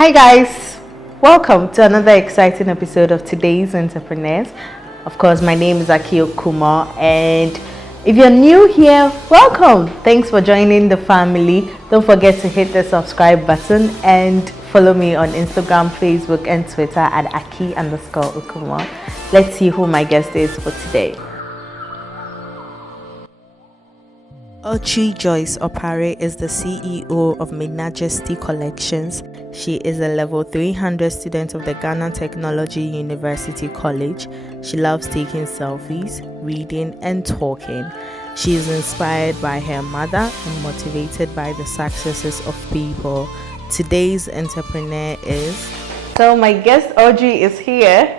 Hi guys, welcome to another exciting episode of Today's Entrepreneurs. Of course, my name is AKI OKUMO, and if you're new here, welcome. Thanks for joining the family. Don't forget to hit the subscribe button and follow me on Instagram, Facebook, and Twitter at AKI_OKUMO. Let's see who my guest is for today. Audrey Joyce Opare is the CEO of Majesty Collections. She is a level 300 student of the Ghana Technology University College. She loves taking selfies, reading, and talking. She is inspired by her mother and motivated by the successes of people. Today's entrepreneur is... So my guest Audrey is here.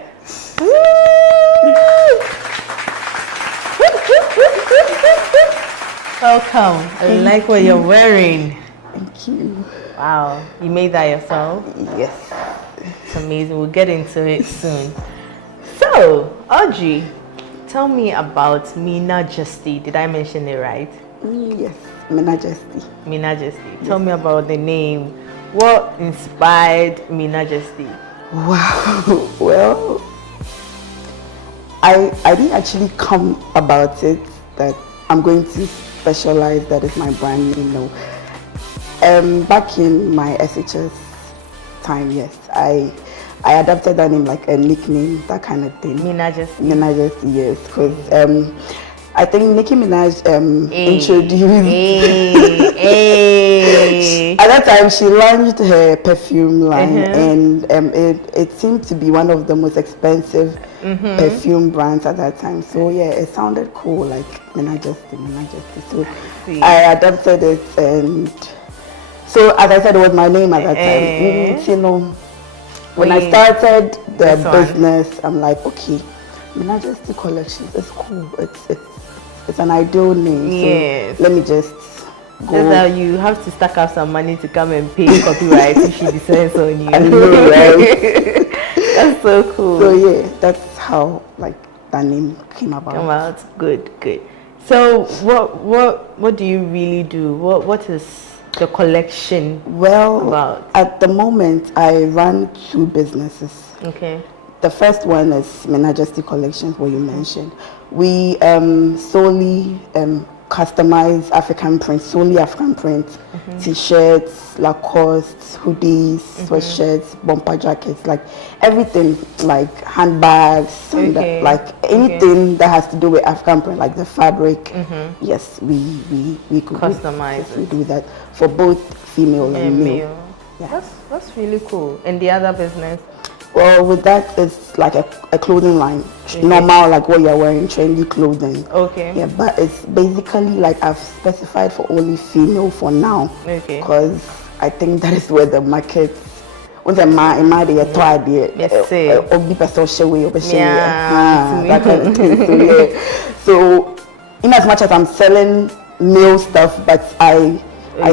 Welcome. I like what you're wearing. Thank you. Wow, you made that yourself? Yes. It's amazing. We'll get into it soon. So, Audrey, tell me about Majesty. Did I mention it right? Yes, Majesty. Majesty. Tell me about the name. What inspired Majesty? Wow. Well, I didn't actually come about it that I'm going to specialize, that is my brand name. No. Back in my SHS time, yes, I adopted that name like a nickname, that kind of thing. Majesty, yes, because I think Nicki Minaj introduced. At that time, she launched her perfume line, and it seemed to be one of the most expensive perfume brands at that time. So yeah, it sounded cool, like Majesty. So I adopted it, and so as I said, it was my name at that time. You know, when I started the business, I'm like, okay, Majesty Collections is cool. It's an ideal name. Yes. So let me just go. That's how you have to stack up some money to come and pay copyright if she decides on you. I know, right? That's so cool. So yeah, that's how like that name came about. Good. So what do you really do? What is the collection about? At the moment, I run two businesses. Okay. The first one is Majesty Collections, what you mentioned. We solely customize African print, solely African print, t-shirts, Lacoste, hoodies, sweatshirts, bumper jackets, like everything, like handbags, like anything that has to do with African print, like the fabric. Yes, we could customize we do that for both female and male. Yeah. That's really cool. And the other business? Well, with that, it's like a clothing line. Normal, like what you're wearing, trendy clothing. Okay. Yeah, but it's basically like I've specified for only female for now. Okay. Because I think that is where the market. Once a man, that kind of thing. So yeah. So, in as much as I'm selling male stuff, but I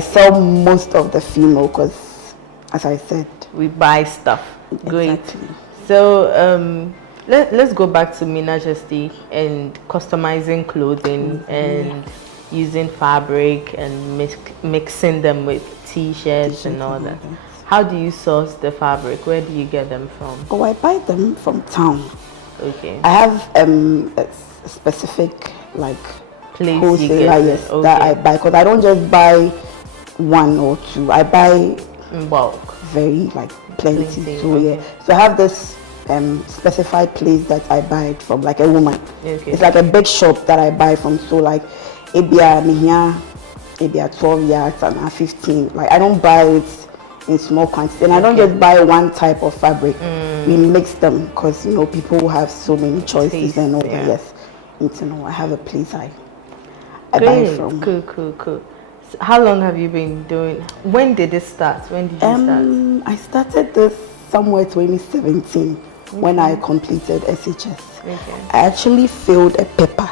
sell most of the female because, as I said, we buy stuff. Great. Exactly. So let's go back to Majesty and customizing clothing and using fabric and mixing them with t-shirts and all that. How do you source the fabric? Where do you get them from? Oh, I buy them from town. Okay. I have a specific like place wholesaler that I buy, because I don't just buy one or two. I buy in bulk. Very like plenty. So yeah, so I have this specified place that I buy it from, like a woman. It's like a big shop that I buy from. So like maybe 12 yards and 15. Like I don't buy it in small quantity, and I don't just buy one type of fabric. We mix them because you know people have so many choices and all that. Yes, need to know. I have a place I buy it from. Cool. How long have you been doing? When did this start? When did you start? I started this somewhere 2017 when I completed SHS. I actually failed a paper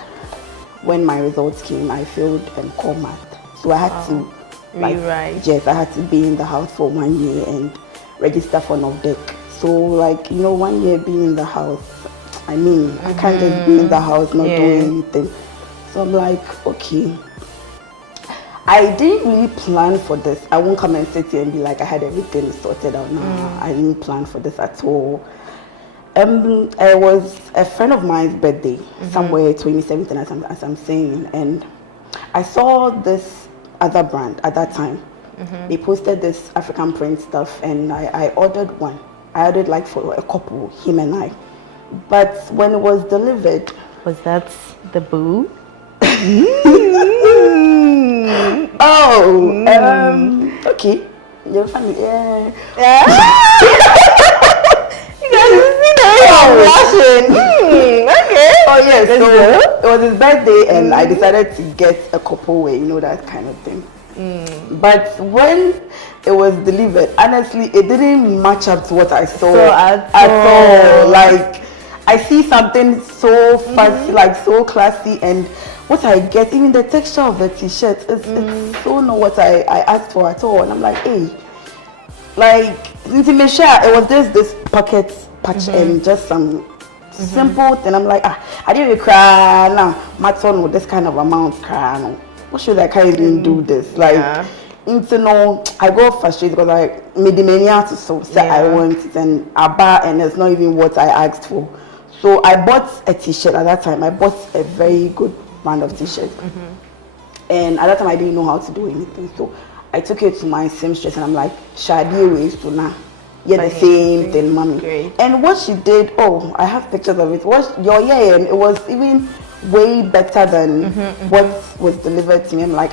when my results came. I failed core math, so I had to rewrite. Yes, I had to be in the house for 1 year and register for NOVDEC. So like 1 year being in the house, I mean I can't just be in the house not doing anything. So I'm like, okay. I didn't really plan for this. I won't come and sit here and be like, I had everything sorted out. No, I didn't plan for this at all. It was a friend of mine's birthday, somewhere 2017, as I'm saying, and I saw this other brand at that time. They posted this African print stuff, and I ordered one. I ordered like for a couple, him and I. But when it was delivered, was that the boo? Okay, you're funny. Yeah. You guys see that? I'm blushing. Okay. Oh yes, so it was his birthday, and I decided to get a couple way, that kind of thing. But when it was delivered, honestly, it didn't match up to what I saw at all. Like, I see something so fancy, like so classy, and what I get, even the texture of the t-shirt, it's so not what I asked for at all. And I'm like, hey, like, it was just this pocket patch and just some simple thing. I'm like, I didn't even cry now. My son with this kind of amount, cry now. What should I can't even do this? Like, I got frustrated because I made the mania to say I want it, and I buy, and it's not even what I asked for. So I bought a t-shirt at that time. I bought a very good brand of t-shirt, and at that time I didn't know how to do anything. So I took it to my seamstress, and I'm like, Shadi ways to now. Yeah, the same thing, mommy. Great. And what she did, I have pictures of it. And it was even way better than what was delivered to me. I'm like,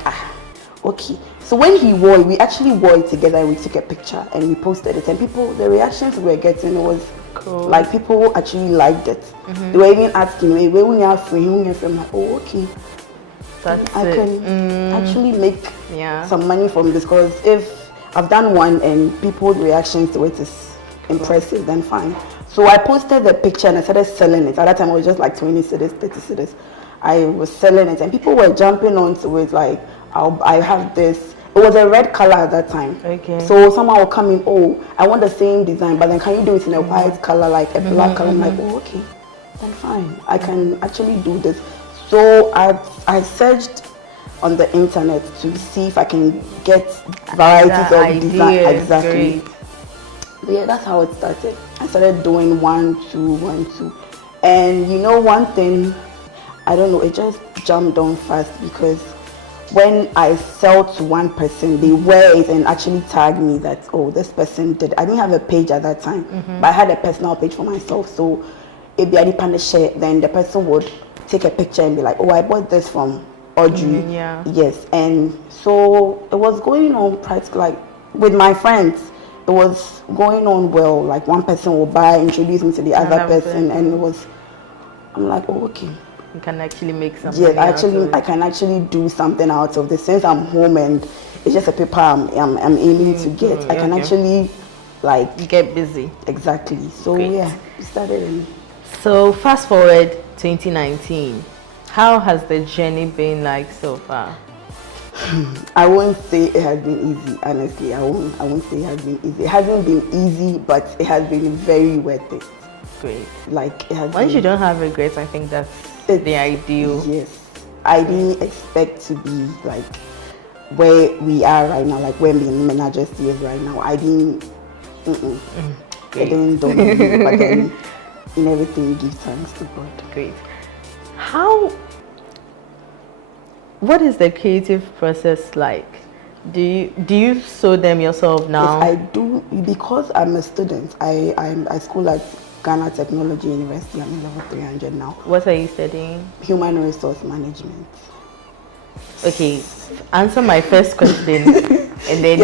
okay. So when he wore it, we actually wore it together, and we took a picture and we posted it, and the reactions we were getting, it was cool. Like, people actually liked it. They were even asking, where we are from? I'm like, oh, okay. I can actually make some money from this, because if I've done one and people's reactions to it is impressive, then fine. So I posted the picture and I started selling it. At that time, it was just like 20 cedis, 30 cedis. I was selling it, and people were jumping onto it like, I have this. It was a red color at that time. Okay. So someone will come in, I want the same design, but then can you do it in a white color, like a black color? I'm like, okay, then fine. I can actually do this. So I searched on the internet to see if I can get varieties of design. Exactly. Yeah, that's how it started. I started doing 1, 2, 1, 2. And one thing, I don't know, it just jumped on fast, because when I sell to one person, they wear it and actually tag me that, this person did. I didn't have a page at that time, but I had a personal page for myself. So if I didn't share, then the person would take a picture and be like, I bought this from Audrey. Yes. And so it was going on practically, like, with my friends, it was going on well. Like, one person will buy, introduce me to the other person, and I'm like, okay. You can actually make something. Yes, I can actually do something out of this. Since I'm home and it's just a paper I'm aiming to get, I can actually, like, get busy. Exactly. So we started. So fast forward 2019. How has the journey been like so far? I won't say it has been easy, honestly. I won't say it has been easy. It hasn't been easy, but it has been very worth it. Great. Like, it has Once you don't have regrets, I think that's the ideal. Yes. I didn't expect to be like where we are right now, like where Majesty is right now. I didn't I didn't do it, but then in everything give thanks to God. Great. What is the creative process like? Do you sew them yourself now? Yes, I do, because I'm a student. I school at Ghana Technology University. I'm in level 300 now. What are you studying? Human Resource Management. Okay, answer my first question, and then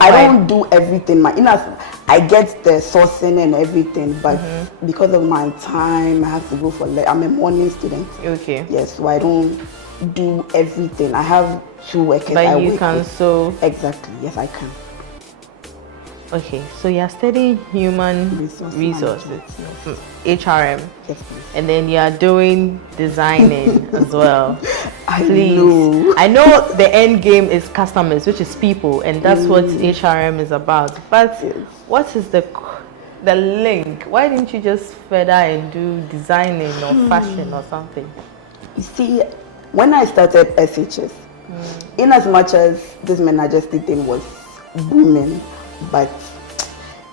I don't do everything. I get the sourcing and everything, but because of my time, I have to go for. I'm a morning student. Okay. Yes, so I don't do everything. I have 2 workers. But you can sew. Exactly. Yes, I can. Okay, so you're studying human resources, HRM. Yes, please. And then you're doing designing as well. Please. I know the end game is customers, which is people, and that's what HRM is about. But what is the link? Why didn't you just further and do designing or fashion or something? You see, when I started SHS, in as much as this Majesty thing was booming, but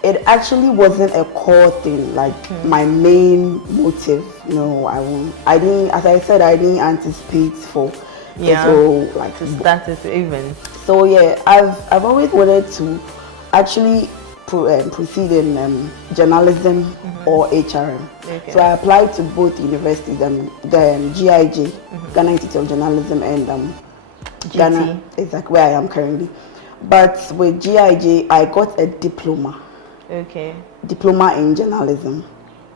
it actually wasn't a core thing, like my main motive. No, I didn't, as I said, I didn't anticipate for it all, like to start it even. So yeah, I've always wanted to actually proceed in journalism or HRM. Okay. So I applied to both universities, the GIJ, Ghana Institute of Journalism, and Ghana, exactly where I am currently. But with GIJ, I got a diploma. Okay. Diploma in journalism.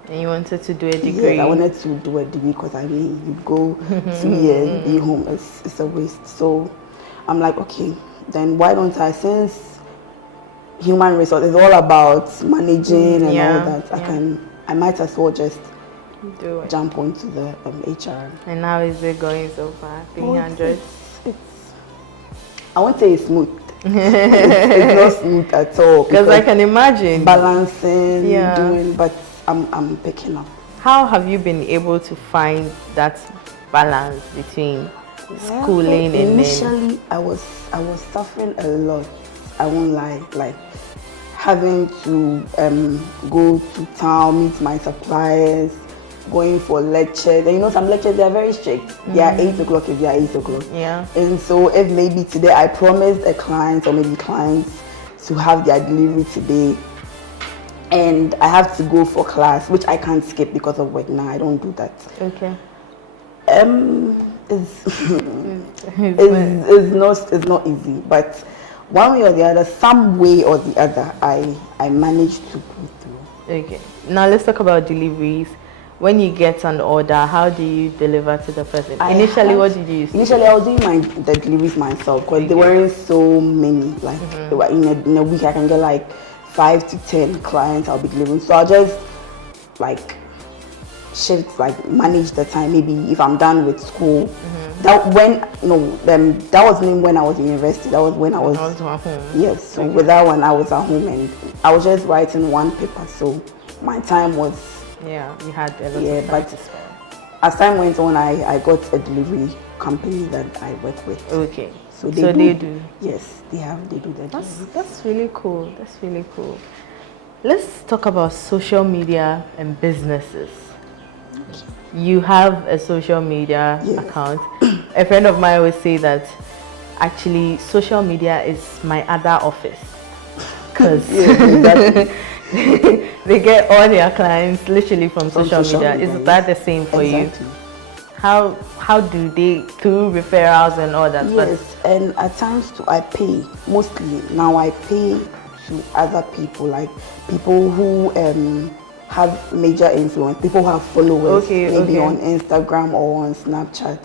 And you wanted to do a degree? Yes, I wanted to do a degree because I mean, you go 2 years, be home, it's a waste. So I'm like, okay, then why don't I, since human resource is all about managing and all that, I might as well just jump onto the HR. And how is it going so far? 300? I won't say it's smooth. it's not smooth at all. Because I can imagine balancing, doing, but I'm picking up. How have you been able to find that balance between schooling and initially I was suffering a lot. I won't lie, like having to go to town, meet my suppliers, going for lectures. And you know, some lectures, they are very strict. They are 8 o'clock if they are 8 o'clock. Yeah. And so if maybe today I promised a client or maybe clients to have their delivery today, and I have to go for class, which I can't skip because of work now. I don't do that. Okay. It's not easy, but one way or the other, some way or the other, I managed to go through. Okay. Now let's talk about deliveries. When you get an order, how do you deliver to the person? Initially, what did you use? Initially, I was doing the deliveries myself because there weren't so many. Like they were in a week, I can get like 5 to 10 clients I'll be delivering. So I'll just like shift, like manage the time. Maybe if I'm done with school, that wasn't even when I was in university. That was when I was at home. Yes. So with that one, I was at home and I was just writing one paper. So my time was. Yeah, you had a lot of time to spend. As time went on, I got a delivery company that I work with. Okay. So they do. Yes, they do that. That's really cool. That's really cool. Let's talk about social media and businesses. You have a social media account. A friend of mine always say that actually social media is my other office because they get all their clients literally from social media. Is that the same for you? How do they, through referrals and all that? Yes, and at times too, I pay. Mostly now I pay to other people, like people who have major influence, people who have followers, maybe on Instagram or on Snapchat.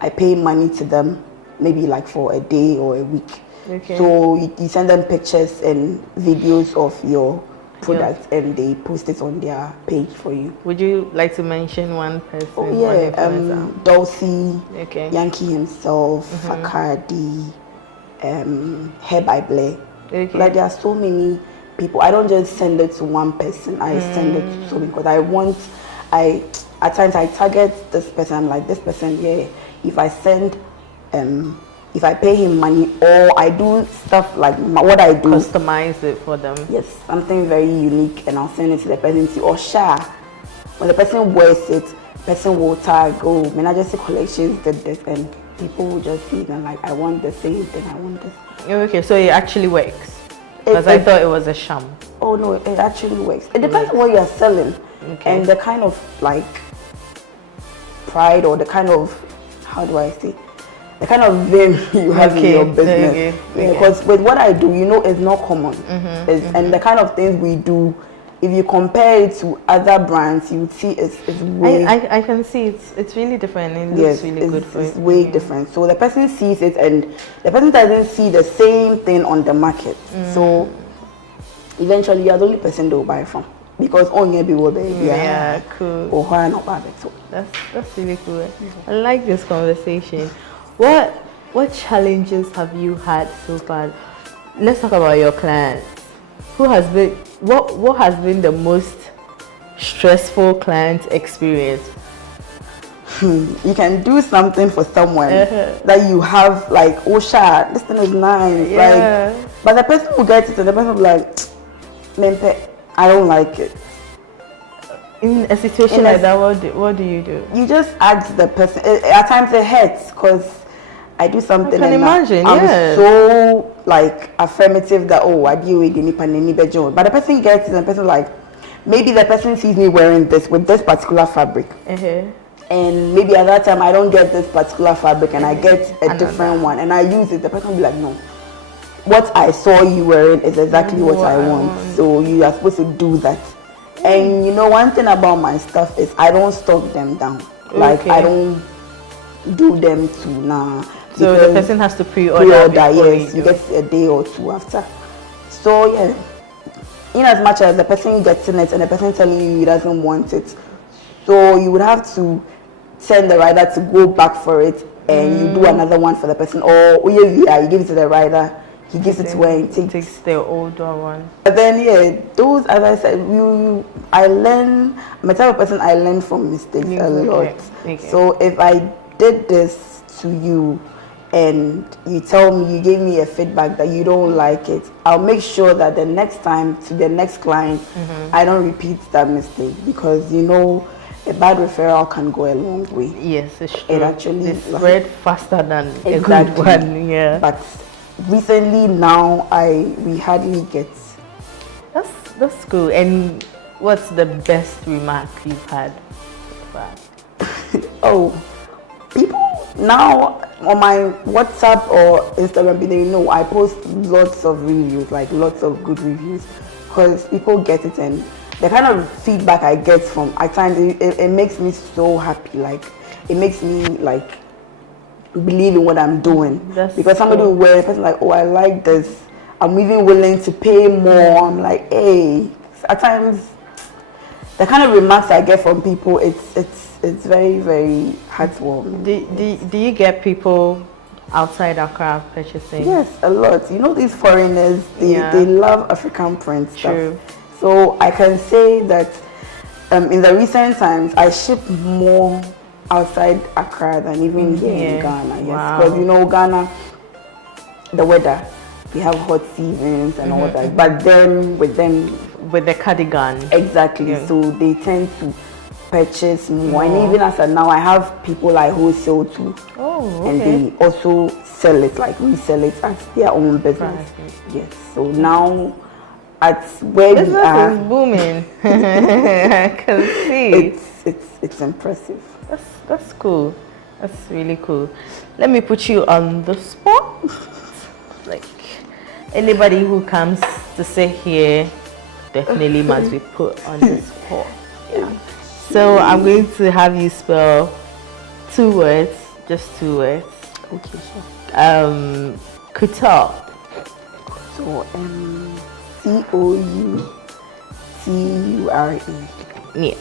I pay money to them, maybe like for a day or a week. Okay. So you send them pictures and videos of your products and they post it on their page for you. Would you like to mention one person? Oh yeah, Dulcie, Yankee himself, Fakardi, Hair by Blair. Like there are so many people. I don't just send it to one person. I send it to so many because at times I target this person. I'm like, this person, if I send if I pay him money or I do stuff like what I do, customize it for them. Yes, something very unique, and I'll send it to the person or share. When the person wears it, the person will tag, oh, Majesty Collections did this, and people will just see it and like, I want the same thing, I want this. Okay, so it actually works. Because I thought it was a sham. Oh no, it actually works. It depends on what you are selling and the kind of like pride or the kind of, how do I say, the kind of vim you have in your business. Because with what I do, it's not common. And the kind of things we do, if you compare it to other brands, you would see it's way... I can see it's really different and it looks really good for it. It's way different. So the person sees it and the person doesn't see the same thing on the market. So eventually you're the only person they will buy from. Because only people cool. Or why not buy it. So that's really cool. I like this conversation. What challenges have you had so far? Let's talk about your clients. What has been the most stressful client experience? you can do something for someone that you have like, oh sha, this thing is nice, like, but the person who gets it and the person will be like, Mempe, I don't like it. In a situation like that, what do you do? You just ask the person. At times it hurts because I do something. I can imagine. I'm so like affirmative that, oh, I do it, but the person gets it and the person like, maybe the person sees me wearing this with this particular fabric. And maybe at that time I don't get this particular fabric and I get a different one and I use it. The person will be like, no, what I saw you wearing is exactly what I want. So you are supposed to do that. And you know, one thing about my stuff is I don't stock them down. Like I don't do them to now. So the person has to pre-order. Yes, you get a day or two after. So yeah, in as much as the person gets in it and the person telling you he doesn't want it, so you would have to send the rider to go back for it and you do another one for the person, or you give it to the rider, he gives it to her and takes the older one. But then those, as I said, I learn, I'm a type of person, I learn from mistakes a lot. So if I did this to you and you tell me, you gave me a feedback that you don't like it, I'll make sure that the next time to the next client I don't repeat that mistake, because you know, a bad referral can go a long way. Yes, it's true. It actually spread faster than a good one. Yeah. But recently now we hardly get. That's cool. And what's the best remark you've had? Oh, people now on my WhatsApp or Instagram, they know I post lots of reviews, like lots of good reviews, because people get it, and the kind of feedback I get from at times it makes me so happy. Like it makes me like believe in what I'm doing. Because somebody will wear a person like, oh, I like this, I'm even willing to pay more. I'm like, hey, at times the kind of remarks I get from people, it's very, very heartwarming. Do you get people outside Accra purchasing? Yes, a lot. You know, these foreigners, they love African print stuff. True. So I can say that in the recent times, I ship more outside Accra than even here in Ghana. Yes, because you know, Ghana, the weather, we have hot seasons and all that. But then with the cardigan, exactly. So they tend to purchase more. And even as of now, I have people I wholesale to, and they also sell it, like resell it as their own business. Yes. So now, at where we are, is booming. I can see. It's impressive. That's cool. That's really cool. Let me put you on the spot. Like anybody who comes to sit here definitely must be put on the spot. Yeah. So I'm going to have you spell 2 words, just 2 words. Okay, sure. Couture. So COUTURE. Yes.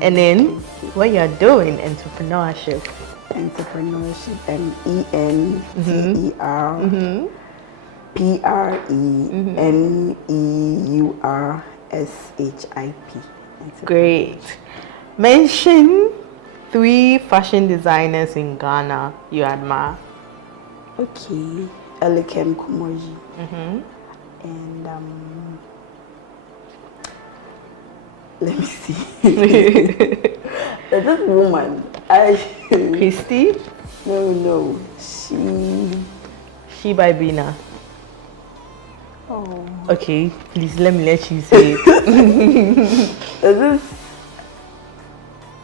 And then what you're doing, entrepreneurship. Entrepreneurship, MENTERPRENEURSHIP. Great. Mention 3 fashion designers in Ghana you admire. Okay, AKI OKUMO. And let me see. This woman, Christy? No. She by Bina. Oh. Okay, please let me let you say it. Is this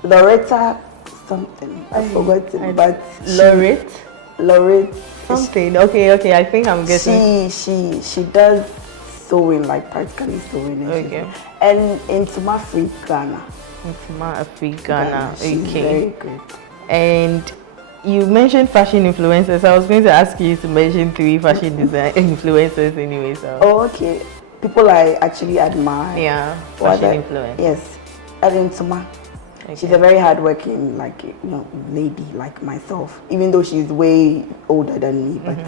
Loretta something? I forgot it, but Loretta something. Okay, I think I'm guessing. She does sewing, like practically sewing. And into my free Ghana. Okay. Very good. And you mentioned fashion influencers. I was going to ask you to mention 3 fashion design influencers anyway. So. Oh, okay. People I actually admire. Yeah, fashion influencers. Yes. Adintuma. She's a very hardworking, lady like myself. Even though she's way older than me, but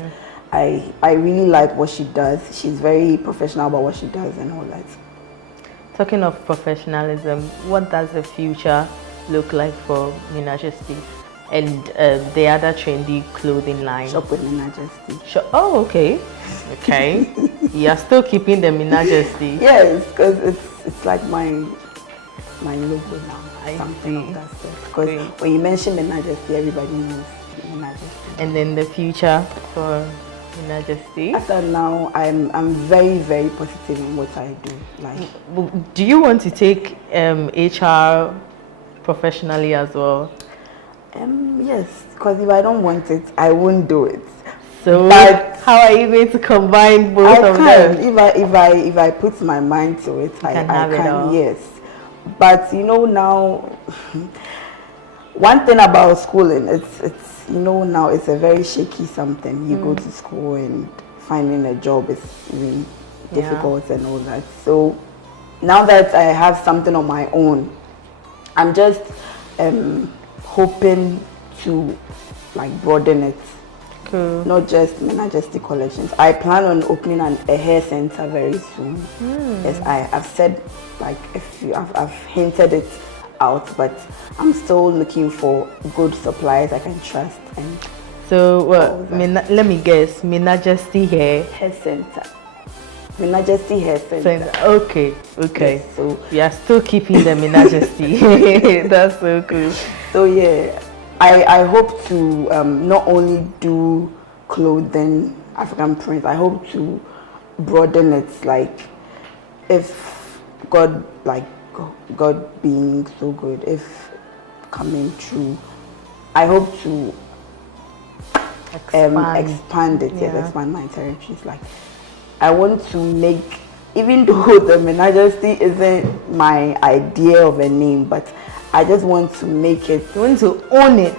I really like what she does. She's very professional about what she does and all that. Talking of professionalism, what does the future look like for Minajesty? And the other trendy clothing line? Shop with Majesty. Oh, okay. Okay. You're still keeping the Majesty? Yes, because it's like my logo now. Something of that sort. Because when you mention Majesty, everybody knows Majesty. And then the future for Majesty? As of now, I'm very, very positive in what I do. Like, do you want to take HR professionally as well? Yes, because if I don't want it, I won't do it. So, but how are you going to combine both of them? If I put my mind to it, I can. Yes, but now, one thing about schooling, it's now it's a very shaky something. You go to school and finding a job is really difficult and all that. So now that I have something on my own, I'm just hoping to like broaden it. Cool. Not just Majesty collections. I plan on opening a hair center very soon. As I've said, like I've hinted it out, but I'm still looking for good suppliers I can trust. And so let me guess, Majesty hair center. Majesty hair center. Okay. Yes, so you are still keeping the Majesty. That's so cool. So yeah, I hope to not only do clothing, African prints. I hope to broaden it. Like, if God being so good, if coming true, I hope to expand it. Yes, expand my territories. Like, I want to make, even though the Majesty isn't my idea of a name, but I just want to make it. You want to own it.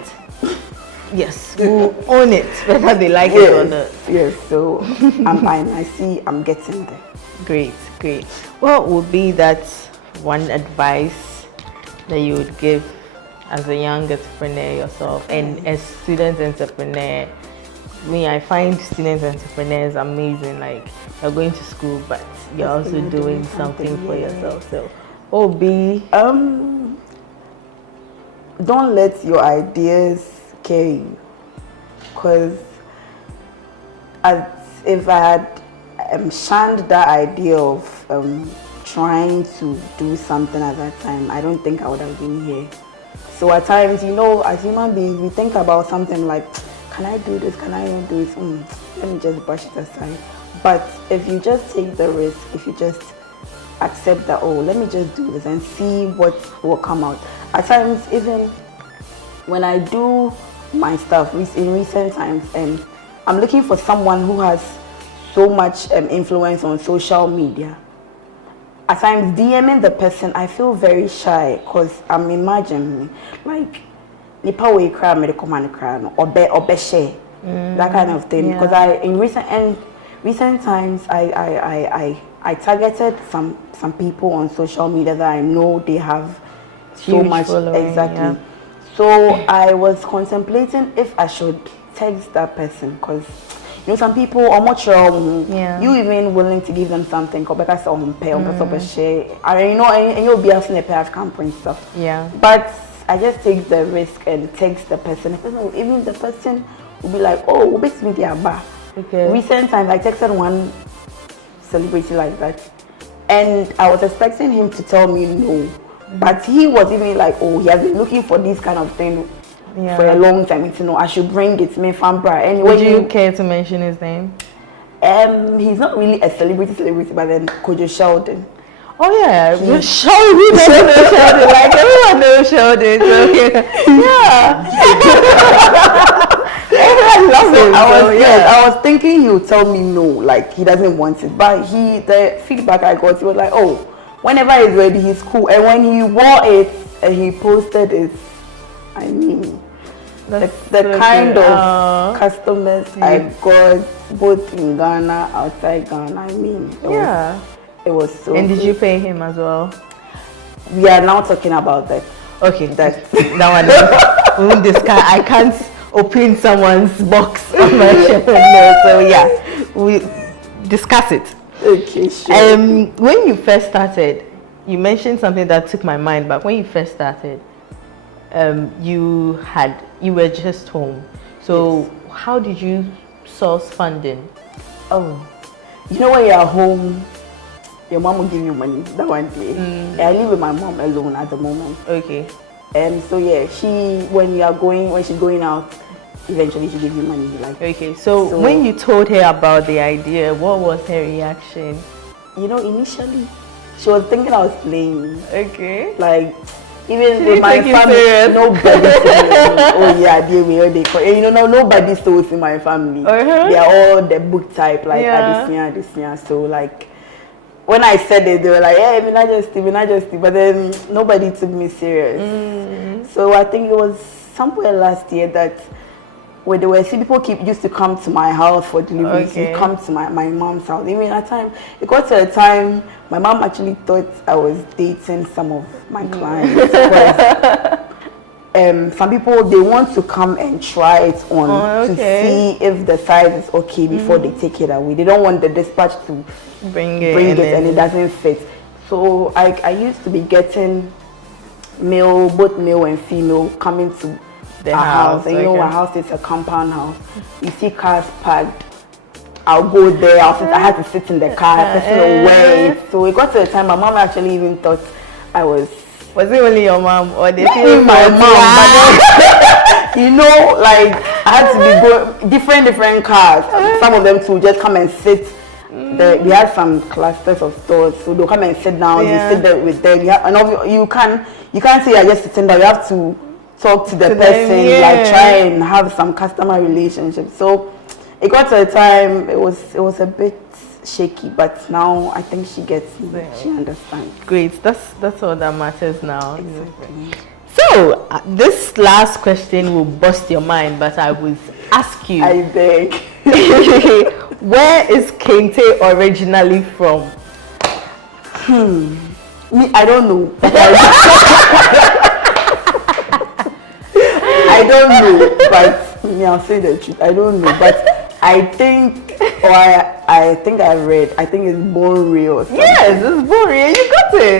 Yes, we'll own it, whether they like it or not. Yes, so I see I'm getting there. Great. What would be that one advice that you would give as a young entrepreneur yourself and as student entrepreneur? I find student entrepreneurs amazing. Like, you're going to school, but you're also doing something for yourself. So, what would be? Don't let your ideas carry you, because if I had shunned that idea of trying to do something at that time, I don't think I would have been here. So at times, as human beings, we think about something like, can I do this? Can I not do this? Let me just brush it aside. But if you just take the risk, if you just accept that, let me just do this and see what will come out. At times, even when I do my stuff in recent times, and I'm looking for someone who has so much influence on social media, at times DMing the person, I feel very shy because I'm imagining like nipa we cry me command cry or share that kind of thing. Because in recent times I targeted some people on social media that I know they have so huge much following, exactly. So I was contemplating if I should text that person, because some people are much you even willing to give them something because share, and you'll be asking a pair of campaign stuff. But I just take the risk and text the person. Even the person will be like, oh, what's me there bar. Recent times I texted one celebrity like that, and I was expecting him to tell me no. But he was even like, oh, he has been looking for this kind of thing for a long time. I should bring it to me from Bra. Anyway, would you care to mention his name? He's not really a celebrity, but then Kojo Sheldon. Oh yeah, Sheldon. Who doesn't know Sheldon? Like, everyone knows Sheldon. So, I was thinking he would tell me no, like he doesn't want it. But the feedback I got, he was like, oh, whenever he's ready, he's cool. And when he wore it and he posted it, I mean, the kind of customers I got both in Ghana, outside Ghana, I mean, it was so And did you pay him as well? We are now talking about that. Okay, that one. We won't discuss. I can't open someone's box on my show. No, so yeah, we discuss it. Okay, sure. When you first started, you mentioned something that took my mind back. When you first started, you had you were just home. So how did you source funding? Oh, you know when you're home, your mom will give you money that one day. I live with my mom alone at the moment. Okay. So yeah, when she's going out, eventually she gives you money. Like, okay. So when you told her about the idea, what was her reaction? You know, initially she was thinking I was playing. Okay. Like, even with my family, nobody. Oh yeah, you know, nobody stores in my family. They are all the book type, like Adesina. So like, when I said it, they were like, "Hey, Majesty," but then nobody took me serious. So I think it was somewhere last year that when they were people used to come to my house for delivery. Okay. Come to my mom's house. Even at time, it got to a time my mom actually thought I was dating some of my clients. Some people, they want to come and try it on to see if the size is okay before they take it away. They don't want the dispatch to bring it and it doesn't fit. So I used to be getting both male and female coming to the house. And you know, our house is a compound house. You see cars parked. I'll go there. I had to sit in the car, away. So it got to a time my mom actually even thought I was. Was it only your mom or they feel my mom? But then, you know, like I had to be go different cars. Some of them too just come and sit. We had some clusters of stores, so they'll come and sit down. You sit there with them. You can't say you're just sitting there. You have to talk to the person, like try and have some customer relationship. So it got to a time it was a bit shaky, but now I think she gets it. She understands. Great, that's all that matters now. Exactly. So this last question will bust your mind, but I will ask you. I beg. Where is Kente originally from? Me, I don't know. I don't know, but I'll say the truth. I don't know, but I think, I think it's Borneo or something. Yes, it's Borneo. You got it.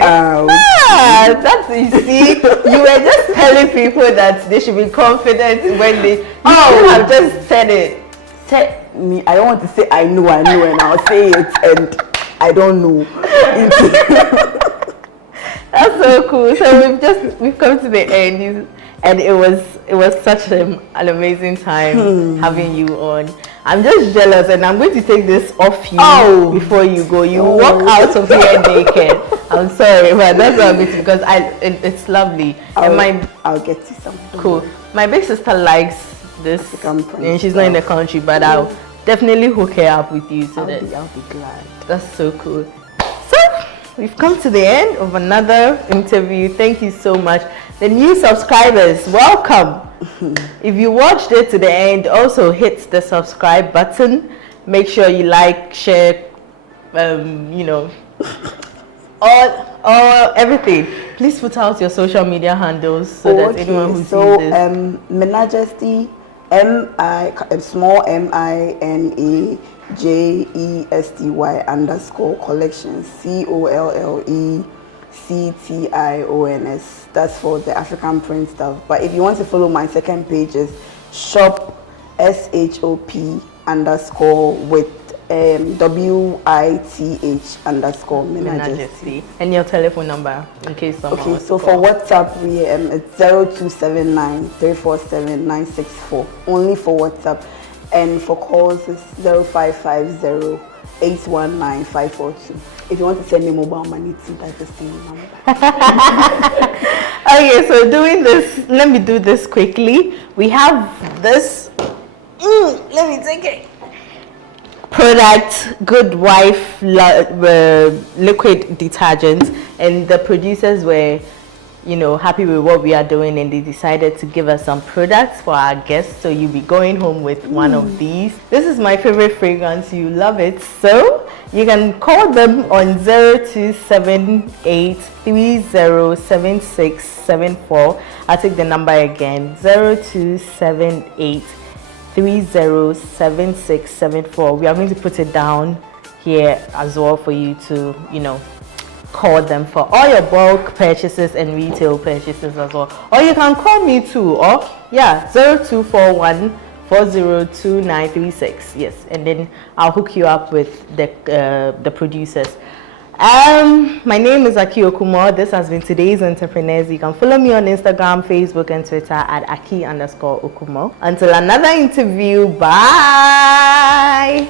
That's you see. You were just telling people that they should be confident when they. You have just said it. Me, I don't want to say I know, and I'll say it, and I don't know. That's so cool. So we've come to the end. And it was such an amazing time having you on. I'm just jealous, and I'm going to take this off you before you go. You walk out of here naked. I'm sorry, but that's what I'm going to, because it's lovely. I'll get you some. Cool. My big sister likes this, and she's not in the country, but I'll definitely hook her up with you. So I'll be glad. That's so cool. So we've come to the end of another interview. Thank you so much. The new subscribers, welcome. If you watched it to the end, also hit the subscribe button. Make sure you like, share, you know, all everything. Please put out your social media handles so that anyone who sees this. Majesty, small MINAJESTY _ collections, COLLECTIONS. That's for the African print stuff. But if you want to follow my second page, is shop SHOP _ with WITH _ Majesty. And your telephone number in case someone wants so to for WhatsApp it's 0279 347 964. Only for WhatsApp. And for calls it's 0550 819 542. If you want to send me mobile money too, that's the same number. Okay, so doing this, let me do this quickly. We have this. Let me take it. Product, Good Wife liquid detergent, and the producers were, you know, happy with what we are doing, and they decided to give us some products for our guests. So you'll be going home with one of these. This is my favorite fragrance. You love it. So you can call them on 0278 307674. I'll take the number again, 0278 307674. We are going to put it down here as well for you to, you know, call them for all your bulk purchases and retail purchases as well. Or you can call me too, or 0241 402936. Yes, and then I'll hook you up with the producers. My name is AKI OKUMO. This has been today's Entrepreneurs. You can follow me on Instagram, Facebook, and Twitter at AKI_OKUMO. Until another interview, bye.